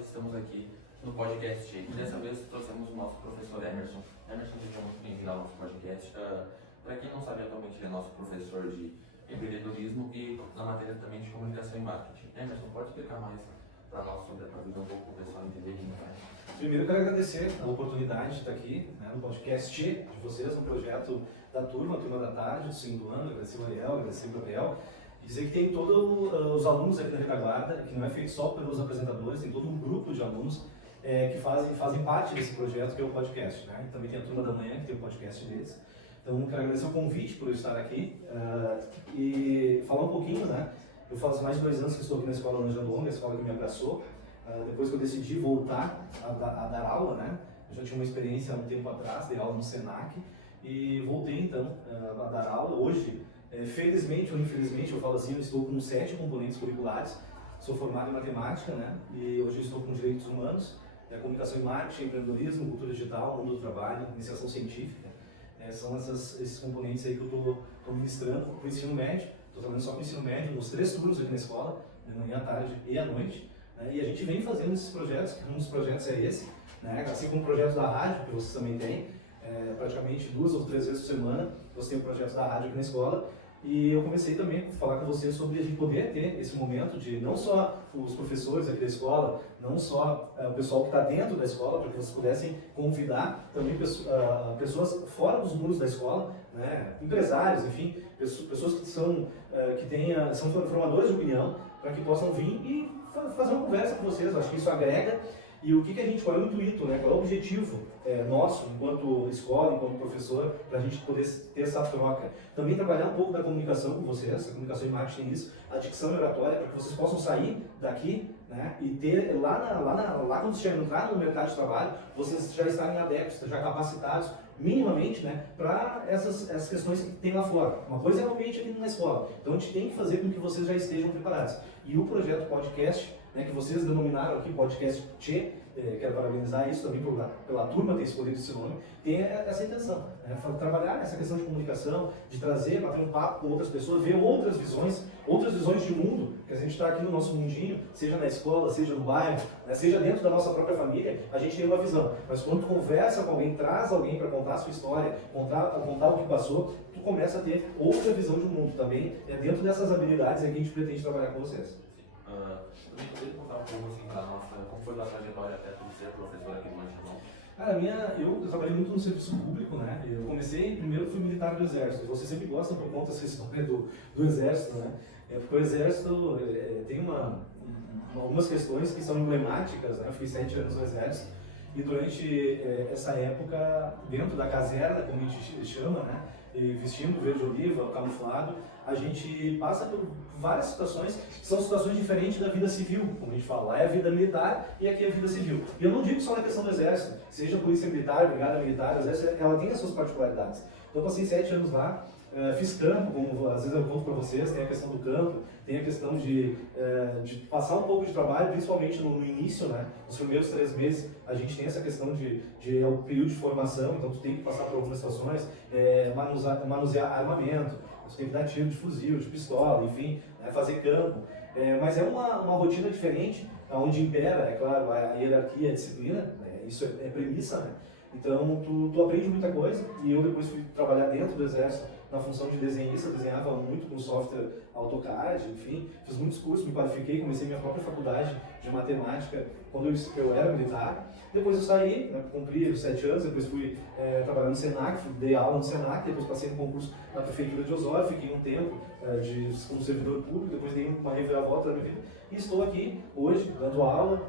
nós estamos aqui no podcast e dessa vez trouxemos o nosso professor Emerson. Emerson, seja muito bem-vindo ao nosso podcast. Para quem não sabe, atualmente ele é nosso professor de empreendedorismo e na matéria também de comunicação e marketing. Emerson, pode explicar mais para nós sobre a tua visão, para o pessoal entender quem faz? Primeiro, eu quero agradecer a oportunidade de estar aqui, né, no podcast de vocês, um projeto da turma da tarde, do segundo ano. Agradecer o Ariel, agradecer o Gabriel. E dizer que tem todos os alunos aqui da retaguarda, que não é feito só pelos apresentadores, tem todo um grupo de alunos que fazem parte desse projeto que é o podcast. Né? E também tem a turma da manhã, que tem o podcast deles. Então, quero agradecer o convite por eu estar aqui e falar um pouquinho, né? Eu faço mais de 2 anos que estou aqui na Escola Laranja Longa, a escola que me abraçou. Depois que eu decidi voltar a dar aula, né? Eu já tinha uma experiência há um tempo atrás, dei aula no Senac e voltei então a dar aula. Hoje, felizmente ou infelizmente, eu falo assim, eu estou com 7 componentes curriculares. Sou formado em matemática, né? E hoje eu estou com direitos humanos, comunicação e marketing, empreendedorismo, cultura digital, mundo do trabalho, iniciação científica. São esses componentes aí que eu estou ministrando para o ensino médio. Estou trabalhando só com o ensino médio, nos 3 turnos aqui na escola, de manhã, à tarde e à noite. E a gente vem fazendo esses projetos, que um dos projetos é esse, né? Assim como o projeto da rádio, que vocês também têm, praticamente 2 ou 3 vezes por semana, você tem o projeto da rádio aqui na escola. E eu comecei também a falar com vocês sobre a gente poder ter esse momento de não só os professores aqui da escola, não só o pessoal que está dentro da escola, para que vocês pudessem convidar também pessoas fora dos muros da escola, né? Empresários, enfim, pessoas que são formadores de opinião, para que possam vir e fazer uma conversa com vocês. Eu acho que isso agrega. E o que a gente, qual é o intuito, né? Qual é o objetivo nosso, enquanto escola, enquanto professor, para a gente poder ter essa troca? Também trabalhar um pouco da comunicação com vocês, a comunicação e marketing nisso, a dicção e oratória, para que vocês possam sair daqui, né? E ter lá quando vocês entrar no mercado de trabalho, vocês já estarem adeptos, já capacitados, minimamente, né, para essas questões que tem lá fora. Uma coisa é realmente aqui na escola, então a gente tem que fazer com que vocês já estejam preparados. E o projeto podcast, né, que vocês denominaram aqui podcast Tchê, quero parabenizar isso também pela turma ter escolhido esse nome, tem essa intenção, né, trabalhar essa questão de comunicação, de trazer, bater um papo com outras pessoas, ver outras visões de mundo, que a gente está aqui no nosso mundinho, seja na escola, seja no bairro, né, seja dentro da nossa própria família, a gente tem uma visão. Mas quando tu conversa com alguém, traz alguém para contar a sua história, contar o que passou, tu começa a ter outra visão de mundo também. Dentro dessas habilidades que a gente pretende trabalhar com vocês. Também poderia contar um pouco assim para nós, como foi a trajetória até tu ser professor aqui no Manchão? Cara, eu trabalhei muito no serviço público, né? Eu comecei, primeiro fui militar do Exército. Você sempre gosta por conta dessa história do Exército, né? Porque o Exército tem algumas questões que são emblemáticas, né? Eu fiquei 7 anos no Exército e durante essa época, dentro da caserna, como a gente chama, né? E vestindo verde oliva, camuflado, a gente passa por várias situações que são situações diferentes da vida civil, como a gente fala. Lá é a vida militar e aqui é a vida civil. E eu não digo só na questão do Exército, seja polícia militar, brigada militar, o Exército, ela tem as suas particularidades. Então eu passei 7 anos lá, fiz campo, como às vezes eu conto para vocês, tem a questão do campo, tem a questão de passar um pouco de trabalho, principalmente no início, né? Nos primeiros 3 meses a gente tem essa questão de o período de formação, então tu tem que passar por algumas situações, manusear armamento, tu tem que dar tiro de fuzil, de pistola, enfim, né? Fazer campo. Mas é uma rotina diferente, onde impera, é claro, a hierarquia, a disciplina, né? Isso é premissa, né? Então tu aprende muita coisa, e eu depois fui trabalhar dentro do Exército na função de desenhista, desenhava muito com software AutoCAD, enfim, fiz muitos cursos, me qualifiquei, comecei minha própria faculdade de matemática quando eu era militar. Depois eu saí, né, cumpri os 7 anos, depois fui trabalhar no Senac, dei aula no Senac, depois passei no concurso na Prefeitura de Osório, fiquei um tempo como servidor público, depois dei uma reviravolta da minha vida e estou aqui hoje dando aula.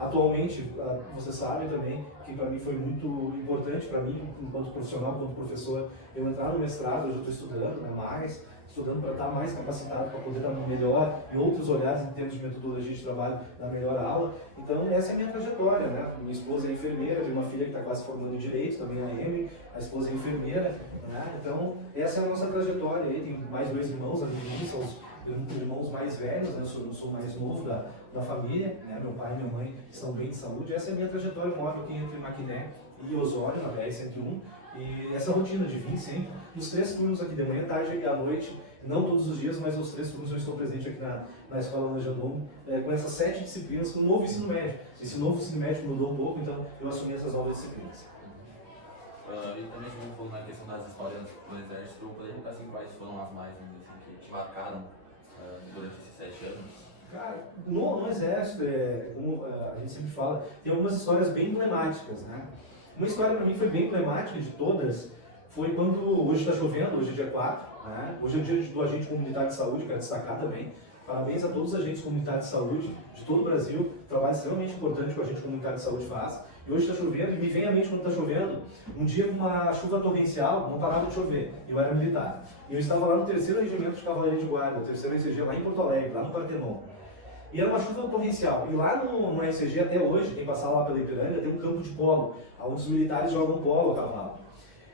Atualmente, vocês sabem também que para mim foi muito importante, para mim, enquanto profissional, enquanto professor, eu entrar no mestrado. Hoje eu estou estudando, né, estudando para estar mais capacitado, para poder dar melhor e outros olhares em termos de metodologia de trabalho, dar melhor aula. Então essa é a minha trajetória, né? Minha esposa é enfermeira, tenho uma filha que está quase formando em Direito, também a Emily, a esposa é enfermeira, né? Então essa é a nossa trajetória aí. Tenho mais 2 irmãos, além de mim, são os irmãos mais velhos, né? Eu sou mais novo da família, né? Meu pai e minha mãe estão bem de saúde. Essa é a minha trajetória. Eu moro aqui entre Maquiné e Osório, na BR-101, e essa rotina de vir sempre, nos 3 turnos aqui, de manhã, tarde e à noite, não todos os dias, mas os 3 turnos eu estou presente aqui na Escola Lanjadom, com essas 7 disciplinas, com o novo ensino médio. Esse novo ensino médio mudou um pouco, então eu assumi essas novas disciplinas. E também você falou na questão das histórias do Exército, eu poderia perguntar assim, quais foram as mais, assim, que te marcaram durante esses 7 anos? Cara, no Exército, como a gente sempre fala, tem algumas histórias bem emblemáticas, né? Uma história para mim foi bem emblemática de todas, foi quando, hoje está chovendo, hoje é dia 4, né? Hoje é o dia do agente comunitário de saúde, quero destacar também. Parabéns a todos os agentes comunitários de saúde de todo o Brasil, trabalho extremamente importante que o agente comunitário de saúde faz. E hoje está chovendo, e me vem à mente quando está chovendo, um dia com uma chuva torrencial, não parava de chover, eu era militar. E eu estava lá no 3º Regimento de Cavalaria de Guarda, o 3º RCG, lá em Porto Alegre, lá no Partenon. E era uma chuva torrencial. E lá no RCG, até hoje, quem passar lá pela Ipiranga, tem um campo de polo, onde os militares jogam polo a cavalo.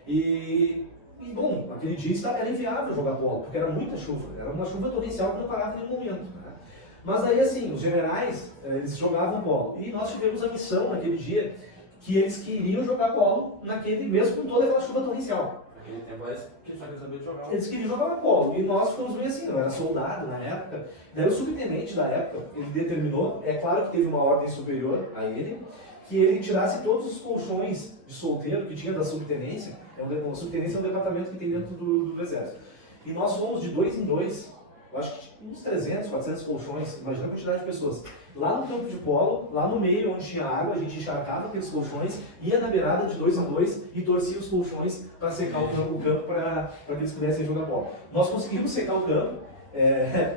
E bom, aquele dia era inviável jogar polo, porque era muita chuva, era uma chuva torrencial que não parava em nenhum momento. Né? Mas aí assim, os generais, eles jogavam polo. E nós tivemos a missão naquele dia que eles queriam jogar polo, mesmo com toda aquela chuva torrencial. Naquele tempo eles só queriam saber de jogar. Eles queriam jogar polo. E nós ficamos meio assim, eu era soldado na época. Daí o subtenente da época, ele determinou, é claro que teve uma ordem superior a ele, que ele tirasse todos os colchões de solteiro que tinha da subtenência. A subtenência é um departamento que tem dentro do Exército. E nós fomos de 2 em 2, eu acho que uns 300, 400 colchões, imagina a quantidade de pessoas. Lá no campo de polo, lá no meio onde tinha água, a gente encharcava aqueles colchões, ia na beirada de 2 em 2 e torcia os colchões para secar o campo para que eles pudessem jogar polo. Nós conseguimos secar o campo,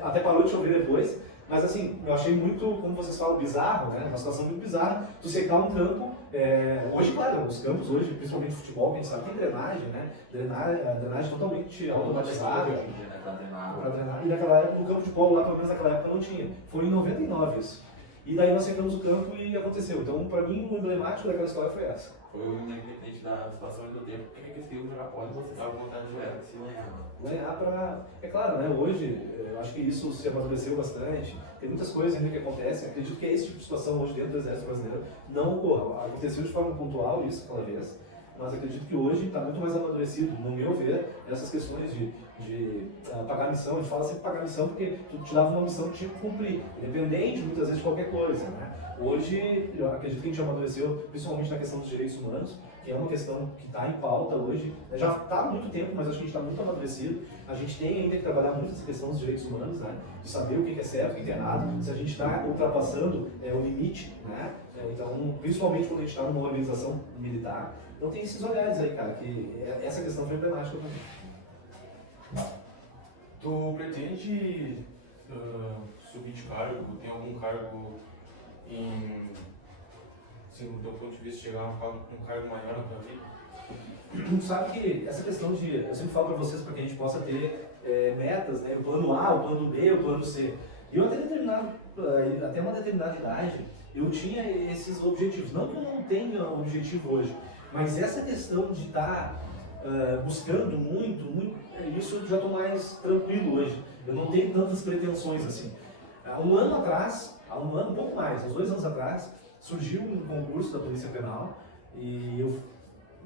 até parou de chover depois, mas assim, eu achei muito, como vocês falam, bizarro, né? Uma situação muito bizarra, tu secar um campo. Hoje, claro, os campos hoje, principalmente futebol, quem sabe, tem drenagem, né? Drenagem totalmente automatizada. Para drenar. E naquela época, no campo de polo lá, pelo menos naquela época, não tinha. Foi em 99 isso. E daí nós secamos o campo e aconteceu. Então, para mim, o emblemático daquela história foi essa. Foi o independente da situação e do tempo. Por que eles queriam jogar polo e você estava com vontade de jogar? Se Ganhar para... É claro, né? Hoje, eu acho que isso se amadureceu bastante. Tem muitas coisas ainda que acontecem. Acredito que esse tipo de situação hoje dentro do Exército Brasileiro não ocorra. Aconteceu de forma pontual isso aquela vez. Mas acredito que hoje está muito mais amadurecido, no meu ver, essas questões de pagar a missão. A gente fala sempre pagar a missão porque tu te dava uma missão que tinha que cumprir, independente muitas vezes de qualquer coisa, né? Hoje, eu acredito que a gente amadureceu, principalmente na questão dos direitos humanos, que é uma questão que está em pauta hoje. Já está há muito tempo, mas acho que a gente está muito amadurecido. A gente tem ainda que trabalhar muito essa questão dos direitos humanos, né? De saber o que é certo, o que é errado, se a gente está ultrapassando o limite, né? Então, principalmente quando a gente está numa organização militar. Então tem esses olhares aí, cara, que essa questão foi emblemática para mim. Tu pretende subir de cargo? Tem algum cargo assim, do teu ponto de vista, chegar a um cargo maior na tua vida? Tu sabe que essa questão de... Eu sempre falo para vocês para que a gente possa ter metas, né? O plano A, o plano B, o plano C. E eu até uma determinada idade, eu tinha esses objetivos. Não que eu não tenha objetivo hoje, mas essa questão de estar buscando muito, isso eu já estou mais tranquilo hoje. Eu não tenho tantas pretensões assim. Há um ano atrás, um pouco mais, uns 2 anos atrás, surgiu um concurso da Polícia Penal e eu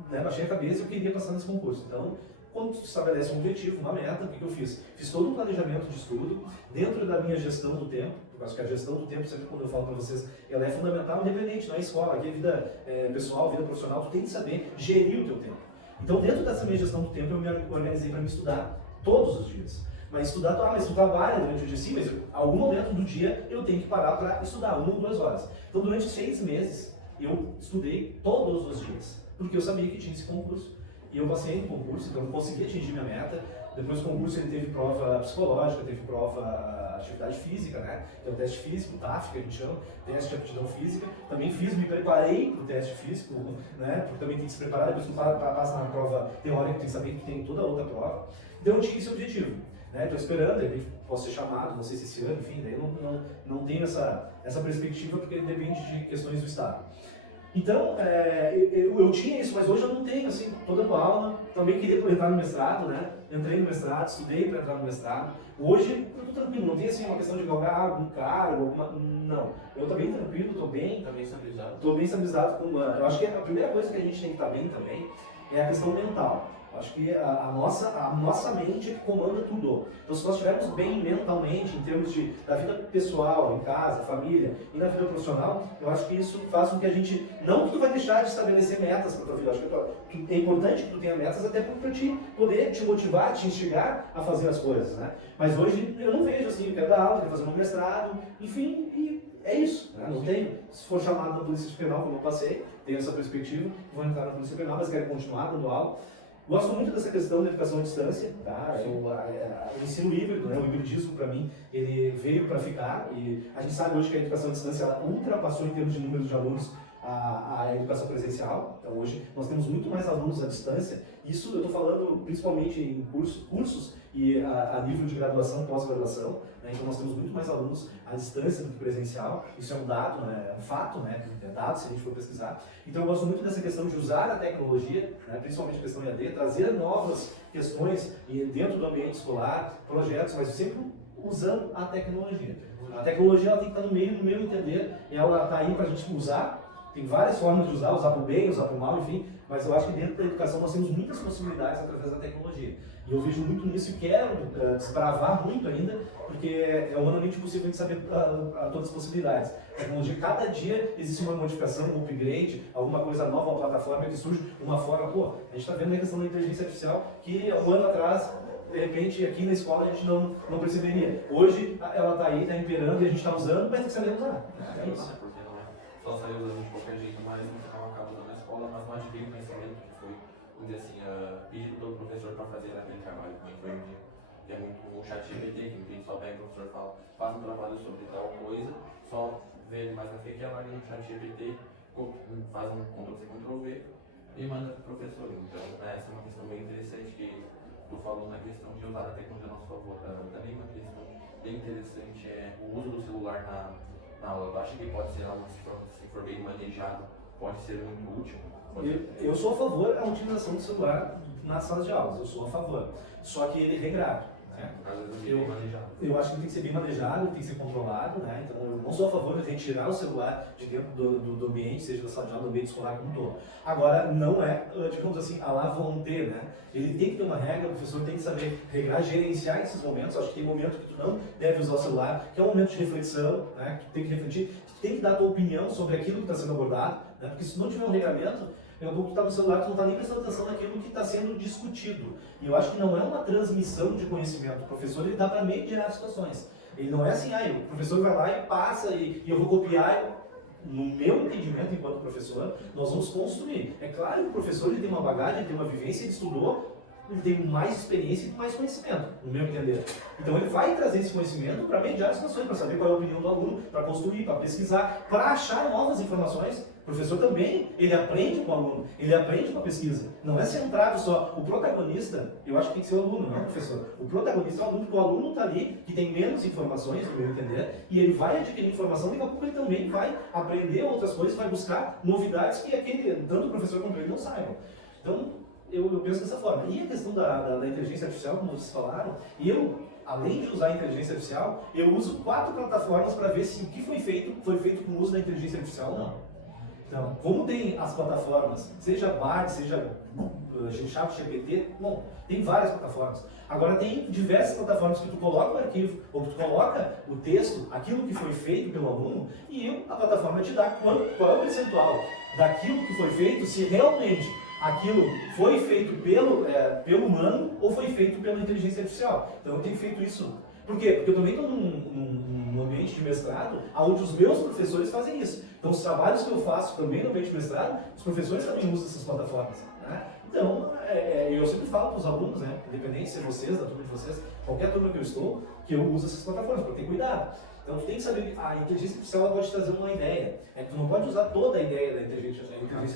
baixei a cabeça e eu queria passar nesse concurso. Então, quando tu estabelece um objetivo, uma meta, o que eu fiz? Fiz todo um planejamento de estudo dentro da minha gestão do tempo. Eu acho que a gestão do tempo, sempre quando eu falo para vocês, ela é fundamental, independente, não é escola, aqui é vida pessoal, vida profissional, tu tem que saber gerir o teu tempo. Então, dentro dessa minha gestão do tempo, eu me organizei para me estudar todos os dias. Mas estudar, mas tu trabalha durante o dia, sim, mas em algum momento do dia eu tenho que parar para estudar, 1 ou 2 horas. Então, durante 6 meses, eu estudei todos os dias, porque eu sabia que tinha esse concurso. E eu passei no concurso, então eu consegui atingir minha meta. Depois do concurso ele teve prova psicológica, teve prova atividade física, né? Tem o teste físico, o TAF, que a gente chama, teste de aptidão física. Também me preparei para o teste físico, né? Porque também tem que se preparar, depois que passa na prova teórica, tem que saber que tem toda outra prova. Então eu tinha esse objetivo. Estou esperando, ele posso ser chamado, não sei se esse ano, enfim, daí eu não tenho essa perspectiva porque depende de questões do Estado. Então, eu tinha isso, mas hoje eu não tenho, assim, tô dando aula, também queria entrar no mestrado, né? Entrei no mestrado, estudei para entrar no mestrado. Hoje eu tô tranquilo, não tem assim uma questão de galgar algum cargo, alguma... Não. Eu tô bem tranquilo, tô bem. Tá bem estabilizado. Tô bem estabilizado com uma... Eu acho que a primeira coisa que a gente tem que estar bem também é a questão mental. Eu acho que a nossa mente é que comanda tudo. Então, se nós estivermos bem mentalmente, em termos da vida pessoal, em casa, família e na vida profissional, eu acho que isso faz com que a gente... Não que tu vai deixar de estabelecer metas para tua vida. Eu acho que é importante que tu tenha metas até para poder te motivar, te instigar a fazer as coisas, né? Mas hoje eu não vejo assim, eu quero dar aula, quero fazer um mestrado, enfim, e é isso, né? Não tenho, se for chamado na Polícia Penal, como eu passei, tenho essa perspectiva, vou entrar na Polícia Penal, mas quero continuar dando aula. Gosto muito dessa questão da educação à distância, tá? O ensino híbrido, né? O hibridismo para mim, ele veio para ficar e a gente sabe hoje que a educação à distância ela ultrapassou em termos de número de alunos a educação presencial. Então hoje nós temos muito mais alunos à distância. Isso eu estou falando principalmente em cursos e a nível de graduação, pós-graduação, né? Então nós temos muito mais alunos à distância do que presencial. Isso é um dado, né? É um fato, né? É dado se a gente for pesquisar. Então eu gosto muito dessa questão de usar a tecnologia, né? Principalmente a questão EAD, trazer novas questões dentro do ambiente escolar, projetos, mas sempre usando a tecnologia. A tecnologia ela tem que estar no meu entender, ela está aí para a gente usar. Tem várias formas de usar para o bem, usar para o mal, enfim, mas eu acho que dentro da educação nós temos muitas possibilidades através da tecnologia. E eu vejo muito nisso e quero desbravar muito ainda, porque é humanamente possível a gente saber todas as possibilidades. A tecnologia, cada dia existe uma modificação, um upgrade, alguma coisa nova, uma plataforma que surge, uma forma, a gente está vendo a questão da inteligência artificial, que um ano atrás, de repente, aqui na escola a gente não perceberia. Hoje ela está aí, está imperando e a gente está usando, mas tem que saber usar. É isso. Só saiu usando de qualquer jeito, mas no final acaba usando na escola, mas não adquire conhecimento que foi, vamos dizer assim, pedido pelo professor para fazer aquele trabalho, como foi que é muito um chat GPT, que a gente só pega o professor e fala, faz um trabalho sobre tal coisa, só vê ele mais na frente, ela no chat GPT, faz um Ctrl-C, Ctrl-V e manda para o professor. Então, essa é uma questão bem interessante que tu falou na questão de usar a tecnologia a nosso favor. Também uma questão bem interessante é o uso do celular na aula. Eu acho que pode ser algo, se for bem manejado, pode ser muito útil. Eu sou a favor da utilização do celular nas salas de aulas, eu sou a favor. Só que ele é regrado. Né? Eu acho que ele tem que ser bem manejado, tem que ser controlado, né? Então eu não sou a favor de retirar o celular de dentro do ambiente, seja da sala de aula, do ambiente escolar como um todo. Agora, não é, digamos assim, à la volonté, né? Ele tem que ter uma regra, o professor tem que saber regrar, gerenciar esses momentos. Acho que tem momento que tu não deve usar o celular, que é um momento de reflexão, né? Que tu tem que refletir, tu tem que dar a tua opinião sobre aquilo que está sendo abordado, né? Porque se não tiver um regramento, tu está no celular, tu não está nem prestando atenção naquilo que está sendo discutido. E eu acho que não é uma transmissão de conhecimento. O professor ele dá para mediar situações. Ele não é assim, o professor vai lá e passa e eu vou copiar. No meu entendimento, enquanto professor, nós vamos construir. É claro que o professor ele tem uma bagagem, ele tem uma vivência, ele estudou, ele tem mais experiência e mais conhecimento, no meu entender. Então ele vai trazer esse conhecimento para mediar as situações, para saber qual é a opinião do aluno, para construir, para pesquisar, para achar novas informações. O professor também, ele aprende com o aluno, ele aprende com a pesquisa. Não é centrado só. O protagonista, eu acho que tem que ser o aluno, não o professor. O protagonista é o aluno, porque o aluno está ali, que tem menos informações, no meu entender, e ele vai adquirir informação, e daqui a pouco ele também vai aprender outras coisas, vai buscar novidades que tanto o professor quanto ele não saibam. Então, eu penso dessa forma. E a questão da inteligência artificial, como vocês falaram, além de usar a inteligência artificial, eu uso 4 plataformas para ver se o que foi feito com o uso da inteligência artificial ou não. Então, como tem as plataformas, seja Bard, seja ChatGPT, tem várias plataformas. Agora tem diversas plataformas que tu coloca o arquivo, ou que tu coloca o texto, aquilo que foi feito pelo aluno, e a plataforma te dá qual é o percentual daquilo que foi feito, se realmente aquilo foi feito pelo humano ou foi feito pela inteligência artificial. Então eu tenho feito isso. Por quê? Porque eu também estou num ambiente de mestrado, onde os meus professores fazem isso. Então os trabalhos que eu faço também no ambiente de mestrado, os professores também usam essas plataformas. Né? Então, eu sempre falo para os alunos, né, independente se é vocês, da turma de vocês, qualquer turma que eu estou, que eu uso essas plataformas, para ter cuidado. Então, tu tem que saber, a inteligência artificial ela pode te trazer uma ideia. Tu não pode usar toda a ideia da inteligência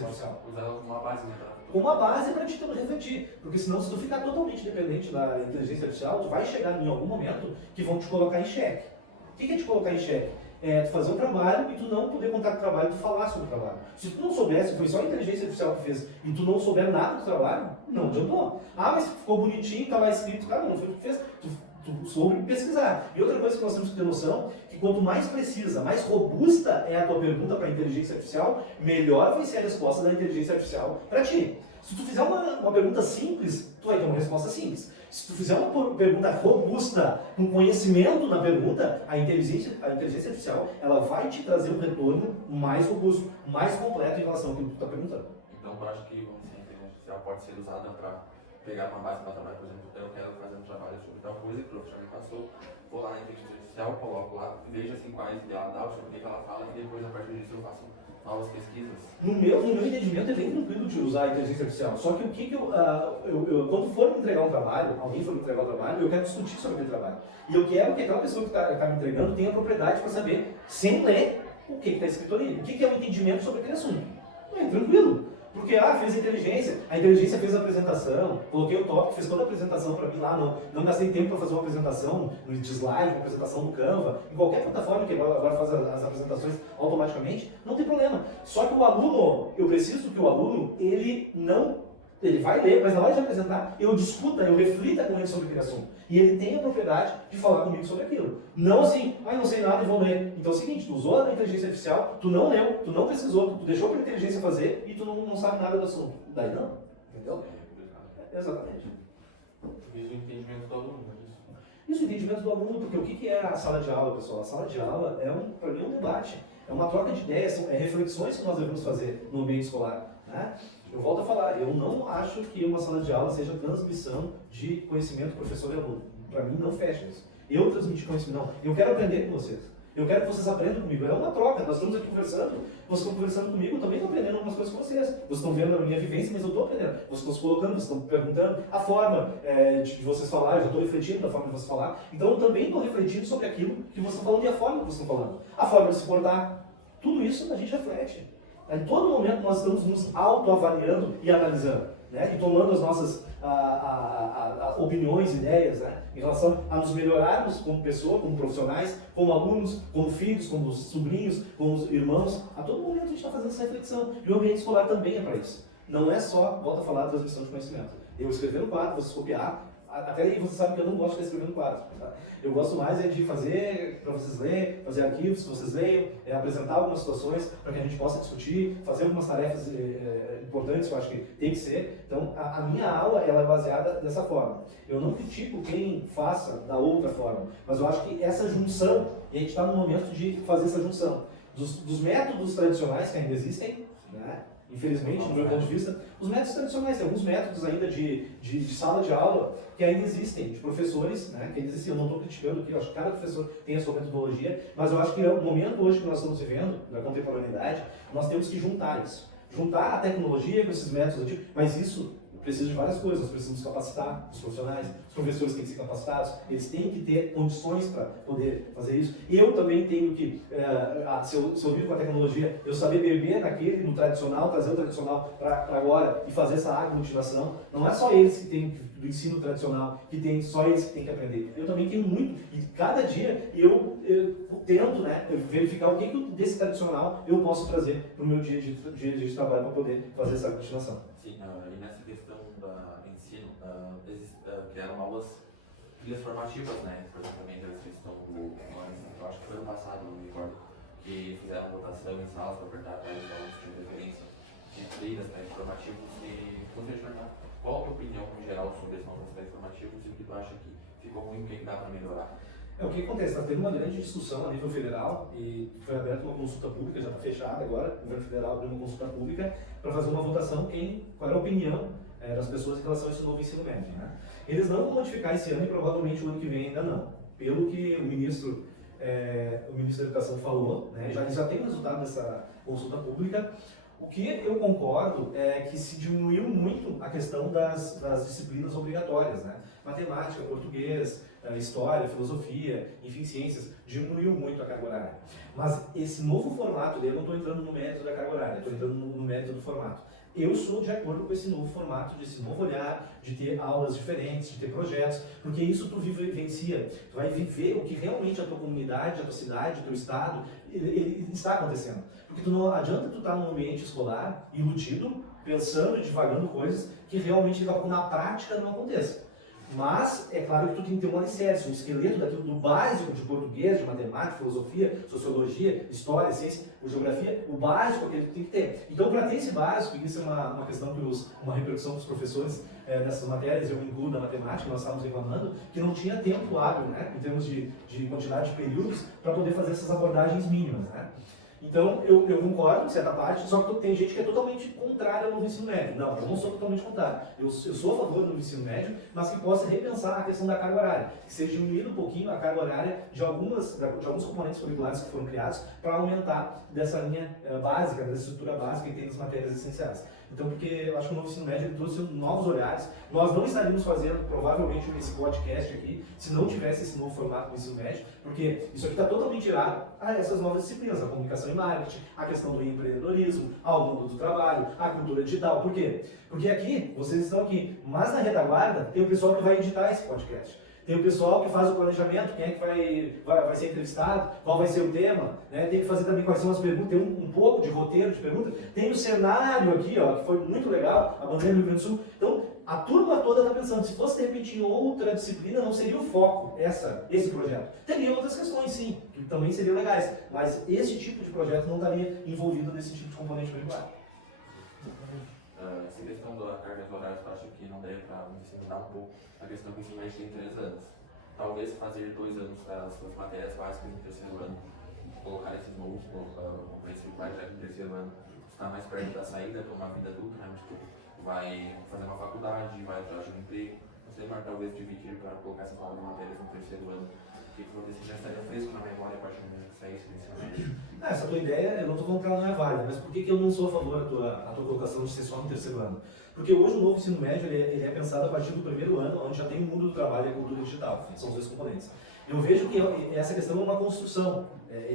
artificial. Usar ela como uma base, né? Como uma base para te refletir. Porque senão, se tu ficar totalmente dependente da inteligência artificial, tu vai chegar em algum momento que vão te colocar em xeque. O que é te colocar em xeque? é tu fazer um trabalho e tu não poder contar com o trabalho e tu falar sobre o trabalho. Se tu não soubesse, foi só a inteligência artificial que fez, e tu não souber nada do trabalho, não adiantou. Ah, mas ficou bonitinho, tá lá escrito, cara, não foi tu que fez. Tu soube pesquisar. E outra coisa que nós temos que ter noção, que quanto mais precisa, mais robusta é a tua pergunta para a inteligência artificial, melhor vai ser a resposta da inteligência artificial para ti. Se tu fizer uma pergunta simples, tu vai ter uma resposta simples. Se tu fizer uma pergunta robusta, com conhecimento na pergunta, a inteligência artificial, ela vai te trazer um retorno mais robusto, mais completo em relação ao que tu está perguntando. Então, eu acho que a inteligência artificial pode ser usada para pegar uma base para trabalho, por exemplo, eu quero fazer um trabalho sobre tal coisa, e o professor me passou, vou lá na inteligência artificial, coloco lá, vejo assim quais ela dá, sobre o que ela fala, e depois a partir disso eu faço novas pesquisas. No meu entendimento é bem tranquilo de usar a inteligência artificial, só que o que quando for me entregar um trabalho, alguém for me entregar um trabalho, eu quero discutir sobre aquele trabalho. E eu quero que aquela pessoa que está me entregando tenha propriedade para saber, sem ler, o que está escrito ali, o que é o entendimento sobre aquele assunto. É tranquilo. Porque, fez a inteligência fez a apresentação, coloquei o tópico, fez toda a apresentação para mim lá, não gastei tempo para fazer uma apresentação de slide, uma apresentação no Canva, em qualquer plataforma que agora faz as apresentações automaticamente, não tem problema. Só que o aluno, eu preciso que o aluno, ele vai ler, mas na hora de apresentar, eu discuta, eu reflita com ele sobre aquele assunto. E ele tem a propriedade de falar comigo sobre aquilo. Não assim, não sei nada e vou ler. Então é o seguinte, tu usou a inteligência artificial, tu não leu, tu não pesquisou, tu deixou para a inteligência fazer e tu não sabe nada do assunto. Daí não, entendeu? Exatamente. Isso o entendimento do aluno, não é isso? Isso, o entendimento do aluno, porque o que é a sala de aula, pessoal? A sala de aula para mim, é um debate, é uma troca de ideias, são reflexões que nós devemos fazer no ambiente escolar. Né? Eu volto a falar, eu não acho que uma sala de aula seja transmissão de conhecimento professor e aluno. Para mim não fecha isso. Eu transmitir conhecimento, não. Eu quero aprender com vocês. Eu quero que vocês aprendam comigo. É uma troca, nós estamos aqui conversando, vocês estão conversando comigo, eu também estou aprendendo algumas coisas com vocês. Vocês estão vendo a minha vivência, mas eu estou aprendendo. Vocês estão se colocando, vocês estão perguntando a forma de vocês falar, eu já estou refletindo da forma de vocês falar. Então eu também estou refletindo sobre aquilo que vocês estão falando e a forma que vocês estão falando. A forma de se portar. Tudo isso a gente reflete. Em todo momento nós estamos nos autoavaliando e analisando, né? E tomando as nossas opiniões, ideias, né? Em relação a nos melhorarmos como pessoa, como profissionais, como alunos, como filhos, como sobrinhos, como irmãos. A todo momento a gente está fazendo essa reflexão. E o ambiente escolar também é para isso. Não é só, volta a falar, a transmissão de conhecimento. Eu escrever no quadro, vocês copiar. Até aí você sabe que eu não gosto de escrever no quadro. Tá? Eu gosto mais de fazer para vocês lerem, fazer arquivos que vocês leiam, apresentar algumas situações para que a gente possa discutir, fazer algumas tarefas importantes que eu acho que tem que ser. Então, a minha aula ela é baseada dessa forma. Eu não critico quem faça da outra forma, mas eu acho que essa junção, e a gente está no momento de fazer essa junção, dos métodos tradicionais que ainda existem, né? Infelizmente, do meu ponto de vista, os métodos tradicionais, tem alguns métodos ainda de sala de aula que ainda existem, de professores, né, que ainda existem. Eu não estou criticando aqui, eu acho que cada professor tem a sua metodologia, mas eu acho que o momento hoje que nós estamos vivendo, da contemporaneidade, nós temos que juntar isso. Juntar a tecnologia com esses métodos antigos, mas isso precisa de várias coisas. Nós precisamos capacitar os profissionais, os professores têm que ser capacitados, eles têm que ter condições para poder fazer isso. Eu também tenho que, se eu vivo com a tecnologia, eu saber beber naquele, no tradicional, trazer o tradicional para agora e fazer essa aglutinação. Não é só eles que têm do ensino tradicional, que tem só eles que têm que aprender. Eu também tenho muito, e cada dia eu tento, né, verificar o que desse tradicional eu posso trazer para o meu dia de trabalho para poder fazer essa aglutinação. Sim, e nessa questão do ensino, criaram aulas trilhas formativas, né? Por exemplo, também da questão eu acho que foi ano passado, não me recordo, que fizeram votação em salas para apertar atrás de alunos de referência de trilhas formativos e gostaria de perguntar qual a tua opinião em geral sobre esses novos formativos e o que tu acha que ficou ruim e que dá para melhorar? O que acontece? Está tendo uma grande discussão a nível federal e foi aberta uma consulta pública, já está fechada agora, o governo federal abriu uma consulta pública para fazer uma votação qual era a opinião das pessoas em relação a esse novo ensino médio. Né? Eles não vão modificar esse ano e provavelmente o ano que vem ainda não. Pelo que o ministro da Educação falou, né? Já tem o resultado dessa consulta pública. O que eu concordo é que se diminuiu muito a questão das disciplinas obrigatórias, né? Matemática, português, história, filosofia, enfim, ciências, diminuiu muito a carga horária. Mas esse novo formato, eu não estou entrando no mérito da carga horária, estou entrando no mérito do formato. eu sou de acordo com esse novo formato, desse novo olhar, de ter aulas diferentes, de ter projetos, porque isso tu vivencia, tu vai viver o que realmente a tua comunidade, a tua cidade, o teu estado, ele está acontecendo. Porque tu não adianta tu estar num ambiente escolar iludido, pensando e divagando coisas que realmente na prática não aconteçam. Mas é claro que tu tem que ter um alicerce, um esqueleto daquilo do básico de português, de matemática, filosofia, sociologia, história, ciência, geografia, o básico aquele que tu tem que ter. Então, para ter esse básico, e isso é uma questão que uma repercussão dos professores nessas matérias, eu incluo na matemática, nós estávamos reclamando, que não tinha tempo hábil, né, em termos de quantidade de períodos, para poder fazer essas abordagens mínimas, né. Então, eu concordo em certa parte, só que tem gente que é totalmente contrária ao novo ensino médio. Não, eu não sou totalmente contrário. Eu sou a favor do novo ensino médio, mas que possa repensar a questão da carga horária. Que seja diminuído um pouquinho a carga horária de alguns componentes curriculares que foram criados para aumentar dessa linha básica, dessa estrutura básica que tem nas matérias essenciais. Então, porque eu acho que o novo ensino médio ele trouxe novos olhares. Nós não estaríamos fazendo, provavelmente, esse podcast aqui, se não tivesse esse novo formato do ensino médio, porque isso aqui está totalmente irado a essas novas disciplinas, a comunicação e marketing, a questão do empreendedorismo, ao mundo do trabalho, a cultura digital. Por quê? Porque aqui, vocês estão aqui, mas na retaguarda tem o pessoal que vai editar esse podcast. Tem o pessoal que faz o planejamento, quem é que vai ser entrevistado, qual vai ser o tema, né? Tem que fazer também quais são as perguntas, tem um pouco de roteiro de perguntas. Tem o cenário aqui, ó, que foi muito legal, a bandeira do Rio Grande do Sul. Então, a turma toda está pensando, se fosse de repente em outra disciplina, não seria o foco esse projeto. Teria outras questões, sim, que também seriam legais, mas esse tipo de projeto não estaria envolvido nesse tipo de componente curricular. Essa questão da carga horária, eu acho que não deve para ensinar um pouco a questão que o ensino médio tem 3 anos. Talvez fazer 2 anos as suas matérias básicas no terceiro ano, colocar esses novos principais já no terceiro ano, estar mais perto da saída para uma vida adulta, né? Tipo, vai fazer uma faculdade, vai atrás de um emprego, não sei, mas talvez dividir para colocar essas novas matérias no terceiro ano, que você já estaria fresco na memória a partir do momento que saísse do ensino médio. Essa tua ideia, eu não estou falando que ela não é válida, mas por que eu não sou a favor da tua colocação de ser só no terceiro ano? Porque hoje o novo ensino médio ele é pensado a partir do primeiro ano, onde já tem o mundo do trabalho e a cultura digital, são os dois componentes. Eu vejo que essa questão é uma construção,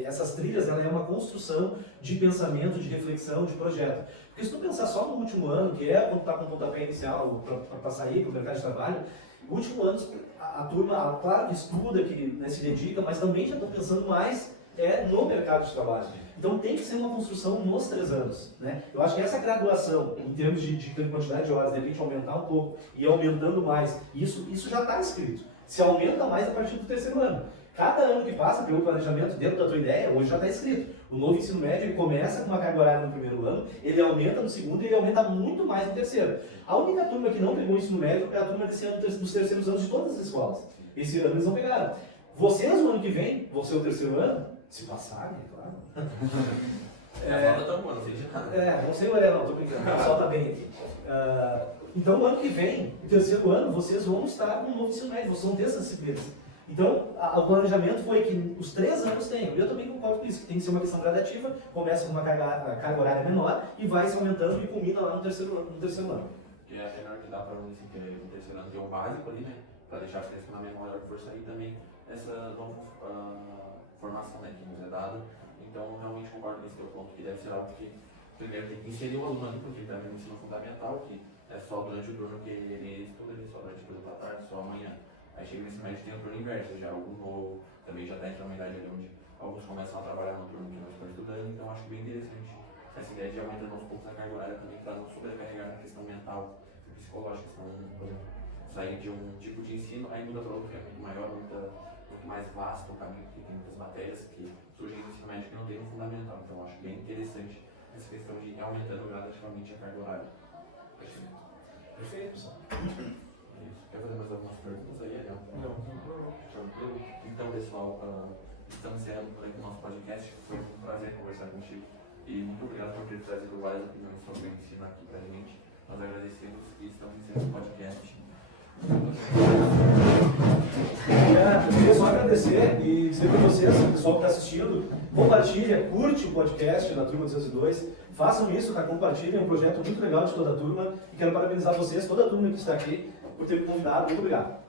essas trilhas ela é uma construção de pensamento, de reflexão, de projeto. Porque se tu pensar só no último ano, que é quando está com o pontapé inicial para sair para o mercado de trabalho, o último ano a turma, claro que estuda, que né, se dedica, mas também já estão pensando mais no mercado de trabalho. Então tem que ser uma construção nos 3 anos. Né? Eu acho que essa graduação, em termos de quantidade de horas, de repente aumentar um pouco e aumentando mais, isso já está escrito. Se aumenta mais a partir do terceiro ano. Cada ano que passa, pelo planejamento dentro da tua ideia, hoje já está escrito. O novo ensino médio ele começa com uma carga horária no primeiro ano, ele aumenta no segundo e ele aumenta muito mais no terceiro. A única turma que não pegou o ensino médio é a turma desse ano dos terceiros anos de todas as escolas. Esse ano eles não pegaram. Vocês, no ano que vem, vão ser o terceiro ano, se passarem, é claro. Falta tão boa, não sei de nada. Não sei o não, estou brincando, o pessoal está bem aqui. Então, o ano que vem, o terceiro ano, vocês vão estar com um novo ensino médio, vocês vão ter essas disciplinas. Então, o planejamento foi que os 3 anos tenham. Eu também concordo com isso, que tem que ser uma questão gradativa, começa com uma carga horária menor e vai se aumentando e culmina lá no terceiro ano. Que é melhor que dá para assim, que no terceiro ano tem o básico ali, né? Para deixar fresco na memória que for sair também essa nova formação né, que nos é dada. Então, realmente concordo nesse teu ponto, que deve ser algo que primeiro tem que inserir o aluno ali, porque ele está no ensino fundamental, que é só durante o turno que ele estuda, ele só durante o período da tarde, só amanhã. Aí chega nesse médio tem o turno inverso, já algo novo, também já está entrando uma idade ali onde alguns começam a trabalhar no turno que nós estamos estudando, então acho bem interessante essa ideia de aumentando aos poucos a carga horária também para não sobrecarregar na questão mental e psicológica, senão, por exemplo, sair de um tipo de ensino, aí muda para outro que é muito maior, muito mais vasto o caminho, porque tem muitas matérias que surgem no ensino médio que não tem no fundamental, então acho bem interessante essa questão de ir aumentando gradativamente a carga horária. Perfeito, pessoal. Quer fazer mais algumas perguntas aí, Ariel? Não. Tranquilo? Então, pessoal, estamos encerrando por aqui o nosso podcast. Foi um prazer conversar contigo. E muito obrigado por ter trazido várias opiniões sobre o ensino aqui pra gente. Nós agradecemos e estamos encerrando o podcast. Eu queria só agradecer e dizer para vocês, o pessoal que está assistindo, compartilha, curte o podcast da Turma 202, façam isso, compartilhem, é um projeto muito legal de toda a turma e quero parabenizar vocês, toda a turma que está aqui, por ter me convidado. Muito obrigado.